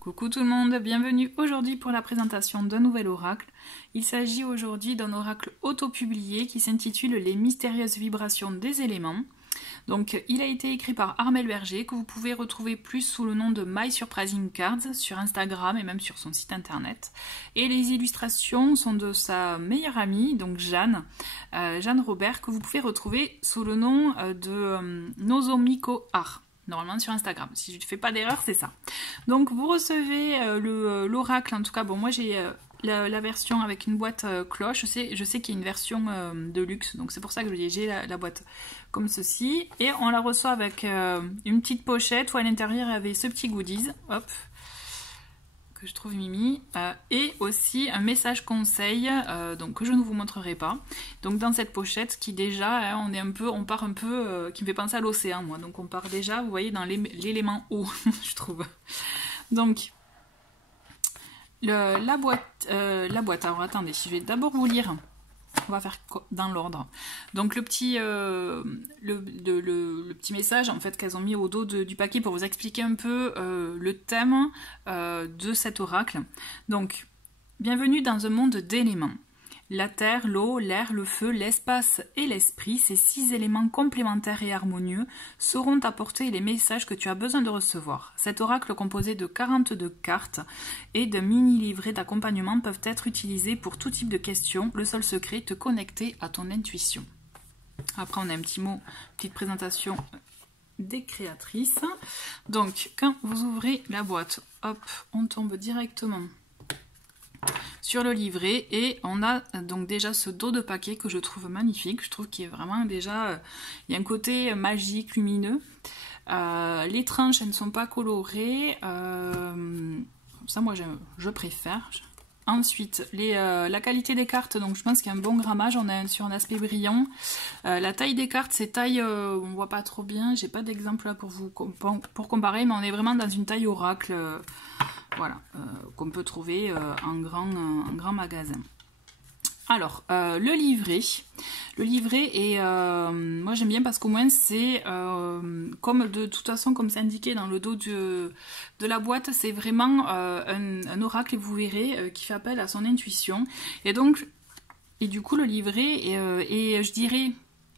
Coucou tout le monde, bienvenue aujourd'hui pour la présentation d'un nouvel oracle. Il s'agit aujourd'hui d'un oracle auto-publié qui s'intitule Les mystérieuses vibrations des éléments. Donc il a été écrit par Armel Berger, que vous pouvez retrouver plus sous le nom de My Surprising Cards sur Instagram et même sur son site internet. Et les illustrations sont de sa meilleure amie, donc Jeanne Robert, que vous pouvez retrouver sous le nom de Nozomiko Art. Normalement sur Instagram, si je ne fais pas d'erreur, c'est ça. Donc vous recevez l'oracle, en tout cas, bon moi j'ai la version avec une boîte cloche, je sais qu'il y a une version de luxe, donc c'est pour ça que j'ai la boîte comme ceci. Et on la reçoit avec une petite pochette où à l'intérieur il y avait ce petit goodies, hop, que je trouve mimi, et aussi un message conseil donc que je ne vous montrerai pas. Donc dans cette pochette qui déjà on part un peu qui me fait penser à l'océan moi, donc on part déjà, vous voyez, dans l'élément eau je trouve. Donc la boîte, alors attendez, je vais d'abord vous lire. On va faire dans l'ordre. Donc le petit message en fait qu'elles ont mis au dos du paquet pour vous expliquer un peu le thème de cet oracle. Donc, bienvenue dans un monde d'éléments. La terre, l'eau, l'air, le feu, l'espace et l'esprit, ces 6 éléments complémentaires et harmonieux, sauront apporter les messages que tu as besoin de recevoir. Cet oracle composé de 42 cartes et d'un mini-livret d'accompagnement peuvent être utilisés pour tout type de questions. Le seul secret, te connecter à ton intuition. Après, on a un petit mot, petite présentation des créatrices. Donc, quand vous ouvrez la boîte, hop, on tombe directement sur le livret et on a donc déjà ce dos de paquet que je trouve magnifique. Je trouve qu'il est vraiment déjà, il y a un côté magique, lumineux. Les tranches, elles ne sont pas colorées, ça moi je préfère. Ensuite, la qualité des cartes, donc je pense qu'il y a un bon grammage, on est sur un aspect brillant. La taille des cartes, c'est taille, on voit pas trop bien, j'ai pas d'exemple là pour comparer, mais on est vraiment dans une taille oracle, voilà, qu'on peut trouver en grand magasin. Alors, le livret est, moi j'aime bien parce qu'au moins c'est, comme de toute façon, comme c'est indiqué dans le dos de la boîte, c'est vraiment un oracle, et vous verrez, qui fait appel à son intuition. Et donc, du coup, le livret est, je dirais,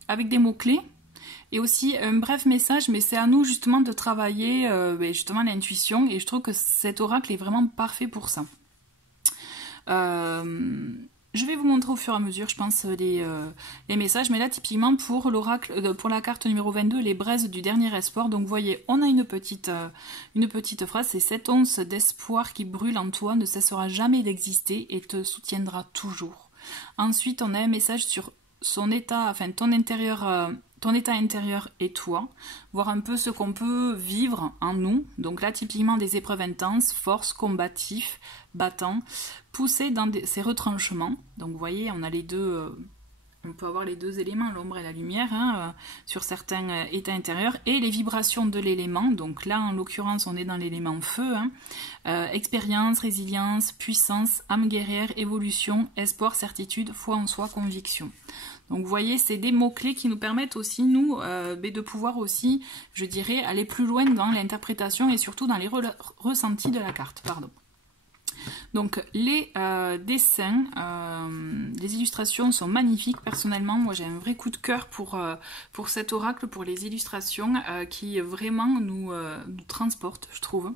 avec des mots-clés, et aussi un bref message, mais c'est à nous justement de travailler justement l'intuition, et je trouve que cet oracle est vraiment parfait pour ça. Je vais vous montrer au fur et à mesure, je pense, les messages. Mais là, typiquement, pour l'oracle, pour la carte numéro 22, les braises du dernier espoir. Donc, vous voyez, on a une petite phrase. C'est cette once d'espoir qui brûle en toi ne cessera jamais d'exister et te soutiendra toujours. Ensuite, on a un message sur son état, enfin, ton état intérieur et toi, voir un peu ce qu'on peut vivre en nous. Donc là, typiquement, des épreuves intenses, force, combatif, battant, pousser dans ces retranchements. Donc vous voyez, on a les deux, on peut avoir les deux éléments, l'ombre et la lumière, hein, sur certains états intérieurs, et les vibrations de l'élément. Donc là, en l'occurrence, on est dans l'élément feu, hein. Expérience, résilience, puissance, âme guerrière, évolution, espoir, certitude, foi en soi, conviction. Donc vous voyez, c'est des mots-clés qui nous permettent aussi, nous, de pouvoir aussi, je dirais, aller plus loin dans l'interprétation et surtout dans les ressentis de la carte. Pardon. Donc les dessins, les illustrations sont magnifiques. Personnellement, moi j'ai un vrai coup de cœur pour cet oracle, pour les illustrations qui vraiment nous transportent, je trouve.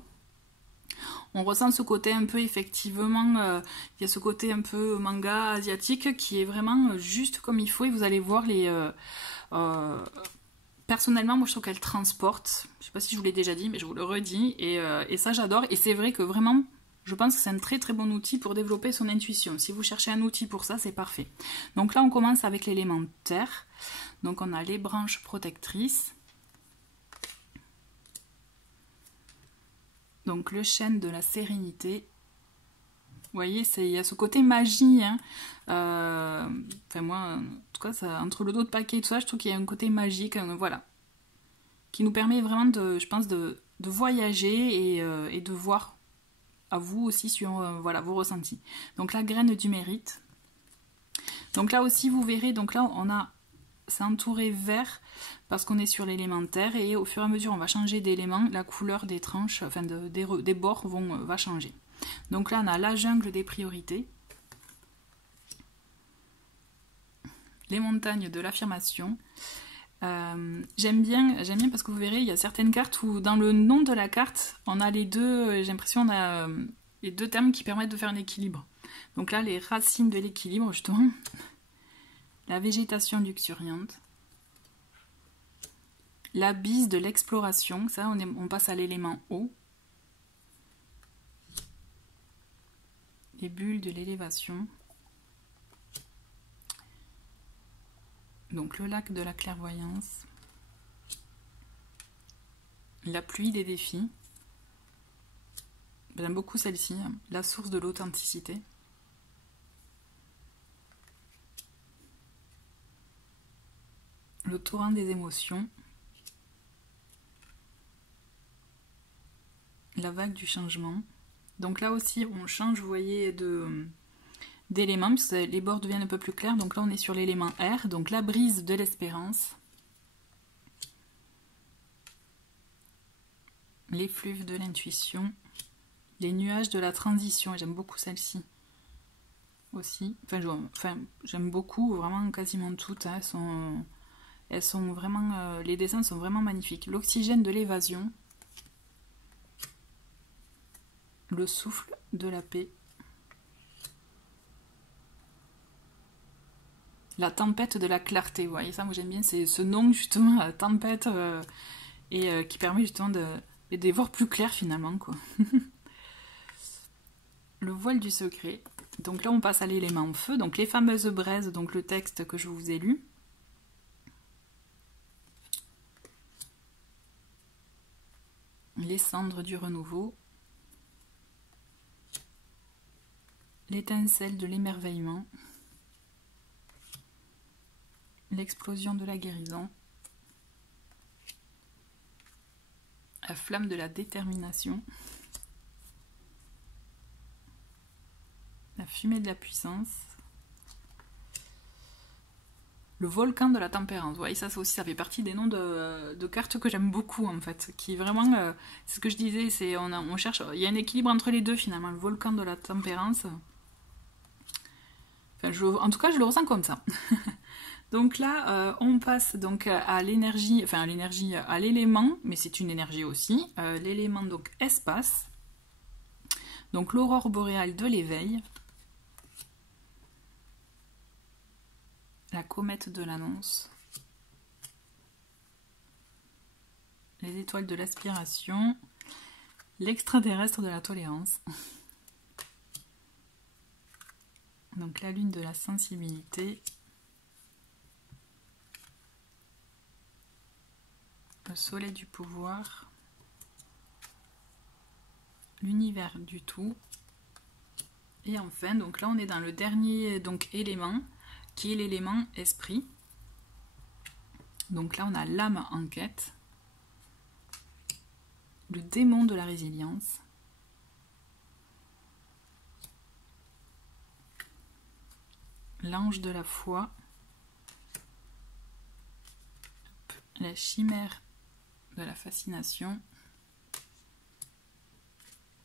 On ressent ce côté un peu, effectivement, il y a ce côté un peu manga asiatique qui est vraiment juste comme il faut, et vous allez voir personnellement, moi je trouve qu'elle transporte, je sais pas si je vous l'ai déjà dit, mais je vous le redis, et ça j'adore, et c'est vrai que vraiment, je pense que c'est un très très bon outil pour développer son intuition. Si vous cherchez un outil pour ça, c'est parfait. Donc là on commence avec l'élément terre, donc on a les branches protectrices. Donc le chêne de la sérénité. Vous voyez, il y a ce côté magie. Hein. Enfin moi, en tout cas, ça, entre le dos de paquet et tout ça, je trouve qu'il y a un côté magique, voilà. Qui nous permet vraiment, je pense, de voyager et de voir à vous aussi sur voilà, vos ressentis. Donc la graine du mérite. Donc là aussi, vous verrez, donc là, on a c'est entouré vert parce qu'on est sur l'élément terre et au fur et à mesure on va changer d'élément, la couleur des tranches, enfin des bords va changer. Donc là on a la jungle des priorités, les montagnes de l'affirmation. J'aime bien parce que vous verrez, il y a certaines cartes où dans le nom de la carte, on a les deux, j'ai l'impression on a les deux termes qui permettent de faire un équilibre. Donc là, les racines de l'équilibre, justement, la végétation luxuriante, la bise de l'exploration, ça on passe à l'élément eau, les bulles de l'élévation, donc le lac de la clairvoyance, la pluie des défis, j'aime beaucoup celle-ci, la source de l'authenticité, le torrent des émotions, la vague du changement. Donc là aussi on change, vous voyez, d'éléments, puisque les bords deviennent un peu plus clairs. Donc là on est sur l'élément R, donc la brise de l'espérance, l'effluve de l'intuition, les nuages de la transition, et j'aime beaucoup celle-ci aussi. Enfin j'aime beaucoup, vraiment quasiment toutes, hein. Elles sont vraiment, les dessins sont vraiment magnifiques. L'oxygène de l'évasion, le souffle de la paix, la tempête de la clarté. Vous voyez ça, moi j'aime bien, c'est ce nom justement, la tempête, qui permet justement de voir plus clair finalement, quoi. Le voile du secret. Donc là on passe à l'élément feu, donc les fameuses braises, donc le texte que je vous ai lu. Les cendres du renouveau, l'étincelle de l'émerveillement, l'explosion de la guérison, la flamme de la détermination, la fumée de la puissance, le volcan de la tempérance. Vous voyez, ça aussi, ça fait partie des noms de cartes que j'aime beaucoup, en fait. Qui vraiment, c'est ce que je disais, c'est on cherche, il y a un équilibre entre les deux, finalement. Le volcan de la tempérance. Enfin, en tout cas, je le ressens comme ça. Donc là, on passe donc à l'énergie, enfin à l'élément, mais c'est une énergie aussi. L'élément, donc, espace. Donc l'aurore boréale de l'éveil. La comète de l'annonce, les étoiles de l'aspiration, l'extraterrestre de la tolérance, donc la lune de la sensibilité, le soleil du pouvoir, l'univers du tout, et enfin, donc là on est dans le dernier élément, qui est l'élément esprit. Donc là on a l'âme en quête, le démon de la résilience, l'ange de la foi, la chimère de la fascination,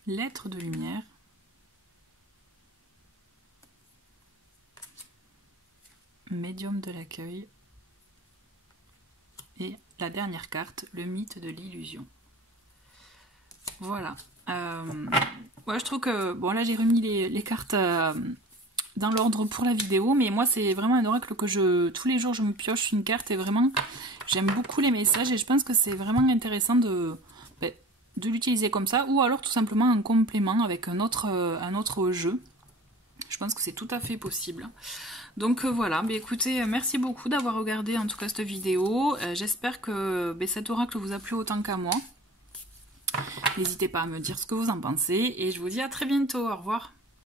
l'être de lumière, médium de l'accueil, et la dernière carte, le mythe de l'illusion. Voilà. Ouais, je trouve que, bon là j'ai remis les cartes dans l'ordre pour la vidéo, mais moi c'est vraiment un oracle que tous les jours je me pioche une carte et vraiment j'aime beaucoup les messages et je pense que c'est vraiment intéressant de l'utiliser comme ça, ou alors tout simplement en complément avec un autre jeu. Je pense que c'est tout à fait possible. Donc voilà, écoutez, merci beaucoup d'avoir regardé en tout cas cette vidéo. J'espère que cet oracle vous a plu autant qu'à moi. N'hésitez pas à me dire ce que vous en pensez et je vous dis à très bientôt, au revoir.